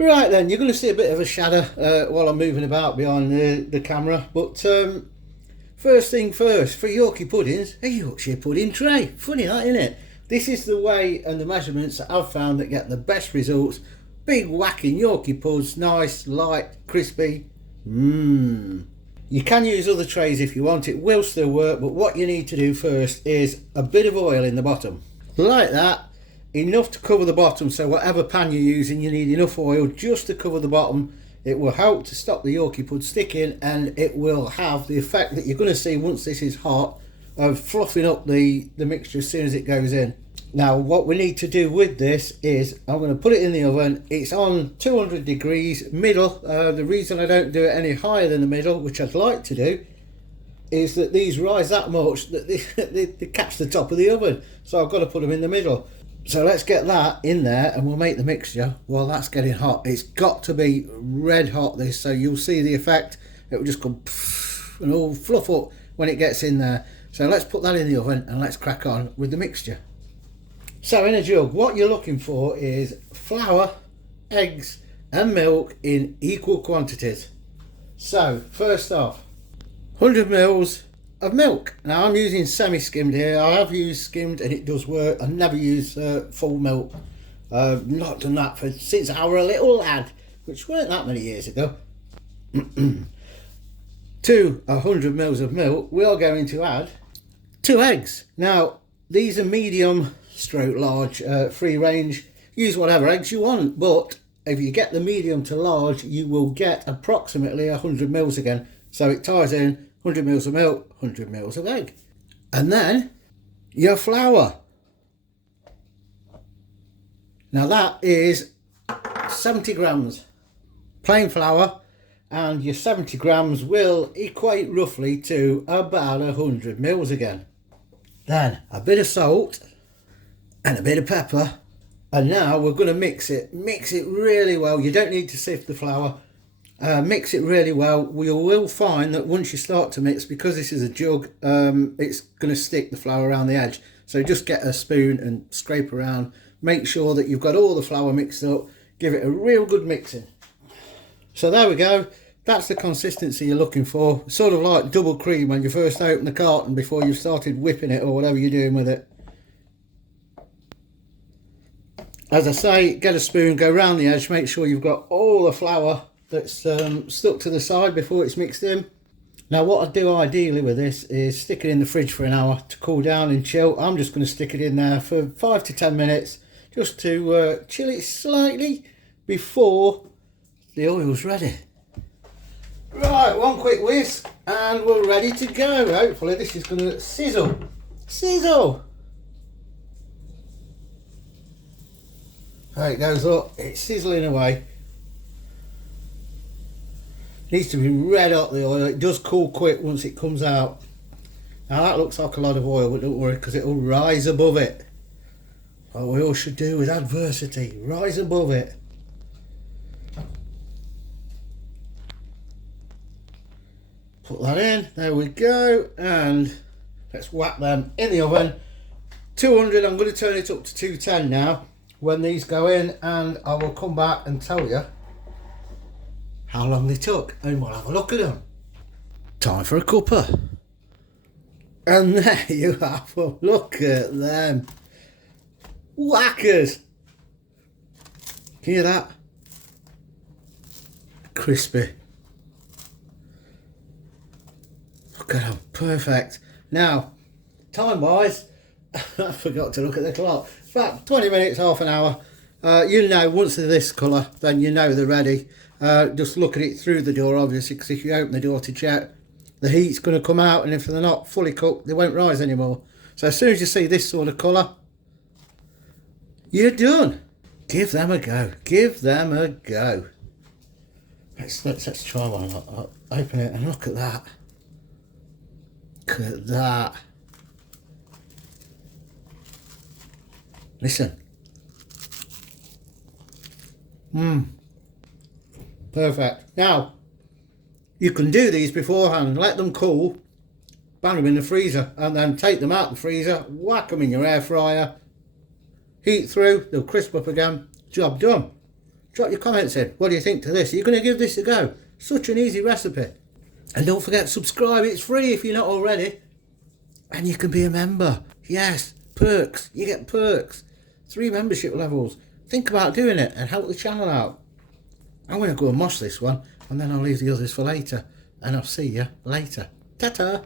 Right then, you're going to see a bit of a shadow while I'm moving about behind the camera, but first thing first, for Yorkshire puddings, a Yorkshire pudding tray. Funny that, isn't it? This is the way and the measurements that I've found that get the best results. Big whacking Yorkshire puds, nice, light, crispy. You can use other trays if you want, it will still work, but what you need to do first is a bit of oil in the bottom. Like that. Enough to cover the bottom, so whatever pan you're using, you need enough oil just to cover the bottom. It will help to stop the Yorkshire pud sticking, and it will have the effect that you're going to see once this is hot of fluffing up the mixture as soon as it goes in. Now what we need to do with this is I'm going to put it in the oven. It's on 200 degrees middle. The reason I don't do it any higher than the middle, which I'd like to do, is that these rise that much that they catch the top of the oven, so I've got to put them in the middle. So let's get that in there and we'll make the mixture while that's getting hot. It's got to be red hot this, so you'll see the effect. It will just go and all fluff up when it gets in there. So let's put that in the oven and let's crack on with the mixture. So in a jug, what you're looking for is flour, eggs and milk in equal quantities. So first off, 100 mils of milk. Now I'm using semi-skimmed here. I have used skimmed and it does work. I never use full milk. I've not done that since I were a little lad, which weren't that many years ago. To 100 mils of milk, we are going to add 2 eggs. Now these are medium stroke large, free range. Use whatever eggs you want, but if you get the medium to large, you will get approximately 100 mils again. So it ties in 100 mils of milk, 100 mils of egg. And then your flour. Now that is 70 grams plain flour, and your 70 grams will equate roughly to about 100 mils again. Then a bit of salt and a bit of pepper, and now we're going to mix it really well. You don't need to sift the flour. Mix it really well. You will find that once you start to mix, because this is a jug, it's going to stick the flour around the edge. So just get a spoon and scrape around. Make sure that you've got all the flour mixed up. Give it a real good mixing. So there we go. That's the consistency you're looking for. Sort of like double cream when you first open the carton before you've started whipping it or whatever you're doing with it. As I say, get a spoon, go round the edge, make sure you've got all the flour that's stuck to the side before it's mixed in. Now what I do ideally with this is stick it in the fridge for an hour to cool down and chill. I'm just going to stick it in there for 5 to 10 minutes just to chill it slightly before the oil's ready. Right, one quick whisk and we're ready to go. Hopefully this is going to sizzle. Sizzle! There it goes up, it's sizzling away. Needs to be red hot, the oil. It does cool quick once it comes out. Now that looks like a lot of oil, but don't worry, because it will rise above it. What we all should do with adversity, rise above it. Put that in, there we go, and let's whack them in the oven. 200, I'm going to turn it up to 210 now when these go in, and I will come back and tell you how long they took, and we'll have a look at them. Time for a cuppa. And there you have them. Look at them. Whackers. Can you hear that? Crispy. Look at them. Perfect. Now, time wise, I forgot to look at the clock. About 20 minutes, half an hour. You know, once they're this colour, then you know they're ready. Just look at it through the door, obviously, because if you open the door to check, the heat's going to come out, and if they're not fully cooked, they won't rise anymore. So as soon as you see this sort of colour, you're done. Give them a go. Give them a go. Let's try one. I'll open it and look at that. Look at that. Listen. Perfect. Now, you can do these beforehand. Let them cool. Bang them in the freezer. And then take them out the freezer. Whack them in your air fryer. Heat through. They'll crisp up again. Job done. Drop your comments in. What do you think to this? Are you going to give this a go? Such an easy recipe. And don't forget to subscribe. It's free if you're not already. And you can be a member. Yes. Perks. You get perks. 3 membership levels. Think about doing it and help the channel out. I'm going to go and mosh this one, and then I'll leave the others for later. And I'll see you later. Ta-ta!